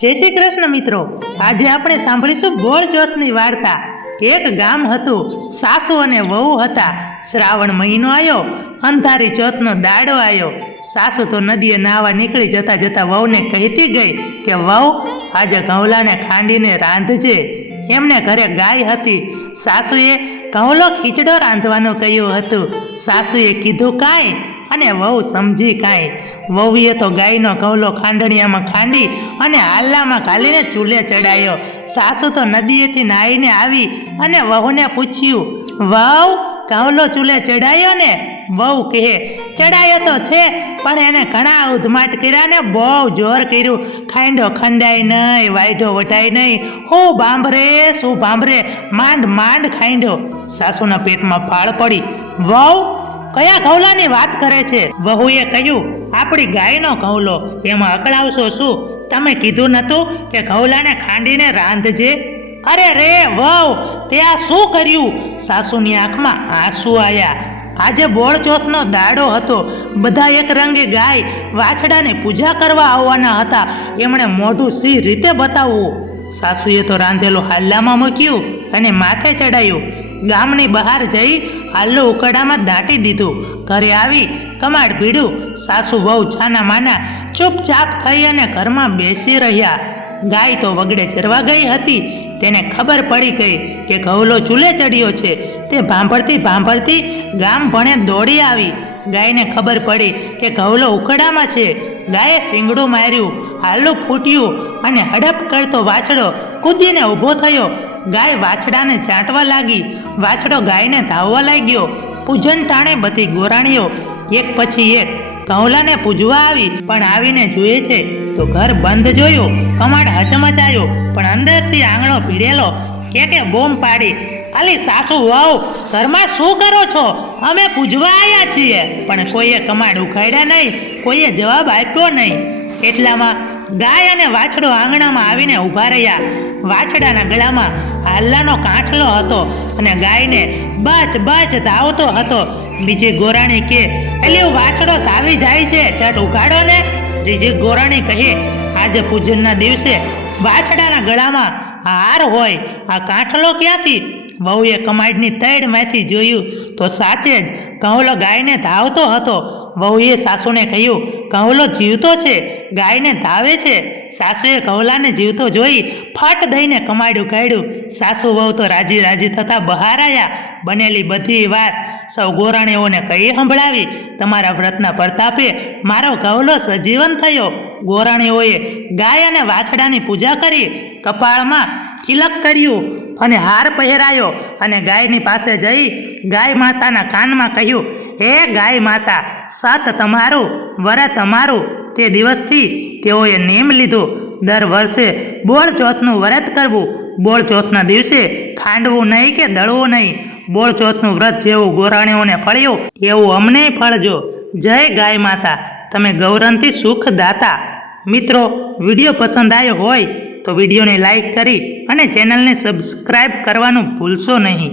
જય શ્રી કૃષ્ણ મિત્રો, આજે આપણે સાંભળીશું બોળ ચોથની વાર્તા। એક ગામ હતું, સાસુ અને વહુ હતા। શ્રાવણ મહિનો આવ્યો, અંધારી ચોથનો દાડો આવ્યો। સાસુ તો નદીએ નાહવા નીકળી જતા જતા વહુને કહેતી ગઈ કે વહુ, આજે ઘઉલાને ખાંડીને રાંધજે। એમને ઘરે ગાય હતી। સાસુએ ઘઉલો ખીચડો રાંધવાનું કહ્યું હતું। સાસુએ કીધું કાંઈ અને વહુ સમજી કાંઈ। વહુએ તો ગાયનો ઘઉલો ખાંડણિયામાં ખાંડી અને હાલામાં ઘાલીને ચૂલે ચડાયો। સાસુ તો નદીએથી નાહીને આવી અને વહુને પૂછ્યું, વહુ, ઘઉલો ચૂલે ચડાયો ને? વહુ કહે, ચડાયો તો છે, પણ એને ઘણા ઉધમાટ કર્યા ને બહુ જોર કર્યું। ખાંડો ખંડાય નહીં, વાયઢો વટાય નહીં, શું ભાંભરે, માંડ માંડ ખાંડ્યો। સાસુના પેટમાં ફાળ પડી। વહુ, કયા ઘઉલાની વાત કરે છે? વહુએ કહ્યું, આપણી ગાયનો ઘઉલો, એમાં અકળાવશો શું? તમે કીધું નતું કે ઘઉલાને ખાંડીને રાંધજે? અરે રે વહુ, તે આ શું કર્યું? સાસુની આંખમાં આંસુ આવ્યા। આજે બોળ ચોથનો દાડો હતો। બધા એક રંગે ગાય વાછડાને પૂજા કરવા આવવાના હતા। એમણે મોઢું સી રીતે બતાવવું? સાસુએ તો રાંધેલું હાલ્લામાં મૂક્યું અને માથે ચડાયું। ગામની બહાર જઈ હાલ્લું ઉકરડામાં દાટી દીધું। ઘરે આવી કમાડ ભીડું। સાસુ વહુ છાના માના ચૂપચાપ થઈ અને ઘરમાં બેસી રહ્યા। ગાય તો વગડે ચરવા ગઈ હતી। તેને ખબર પડી ગઈ કે ઘઉલો ચૂલે ચડ્યો છે। તે ભાંભરતી ગામ ભણે દોડી આવી। ગાયને ખબર પડી કે ઘઉલો ઉકરડામાં છે। ગાયે શીંગડું માર્યું, હાલું ફૂટ્યું અને હડપ કરતો વાછડો કૂદીને ઊભો થયો। ગાય વાછડાને ચાટવા લાગી। વાછડો ગાયને ધાવવા લાગ્યો। પૂજન ટાણે બધી ગોરાણીઓ એક પછી એક ઘઉલાને પૂજવા આવી, પણ આવીને જુએ છે તો ઘર બંધ જોયું। કમાડ હચમચાયો, પણ અંદરથી આંગણો ભીડેલો કે બોમ્બ પાડી, અલી સાસુ વહુ, ઘરમાં શું કરો છો? અમે પૂજવા આવ્યા છીએ। પણ કોઈએ કમાડ ઉખાડ્યા નહીં, કોઈએ જવાબ આપ્યો નહીં। એટલામાં ગાય અને વાછડો આંગણામાં આવીને ઊભા રહ્યા। વાછડાના ગળામાં હાલ્લાનો કાંઠલો હતો અને ગાયને બચ ધાવતો હતો। બીજી ગોરાણી કે, એલી વાછડો ધાવી જાય છે, ચટ ઉગાડો ને। ત્રીજી ગોરાણી કહે, આજે પૂજનના દિવસે વાછડાના ગળામાં હાર હોય, આ કાંઠલો ક્યાંથી? વહુએ કમાડની તૈડમાંથી જોયું તો સાચે જ ઘઉલો ગાયને ધાવતો હતો। વહુએ સાસુને કહ્યું, ઘઉલો જીવતો છે, ગાયને ધાવે છે। સાસુએ ઘઉલાને જીવતો જોઈ ફટ દઈને કમાડ્યું કાઢ્યું। સાસુ વહુ તો રાજી થતા બહાર આવ્યા। બનેલી બધી વાત સૌ ગોરાણીઓને કહી સંભળાવી। તમારા વ્રતના પ્રતાપે મારો ઘઉલો સજીવન થયો। ગોરાણીઓએ ગાય અને વાછડાની પૂજા કરી, કપાળમાં તિલક કર્યું અને હાર પહેરાયો અને ગાયની પાસે જઈ ગાય માતાના કાનમાં કહ્યું, હે ગાય માતા, સત તમારું, વરત અમારું। તે દિવસથી તેઓએ નેમ લીધો, દર વર્ષે બોળ ચોથનું વ્રત કરવું। બોળ ચોથના દિવસે ખાંડવું નહીં કે દળવું નહીં। બોળ ચોથનું વ્રત જેવું ગોરાણીઓને ફળ્યું એવું અમને ફળજો। જય ગાય માતા, તમે ગૌરવથી સુખ દાતા। મિત્રો, વિડીયો પસંદ આવ્યો હોય તો વિડીયોને લાઈક કરી અને ચેનલને સબસ્ક્રાઈબ કરવાનું ભૂલશો નહીં।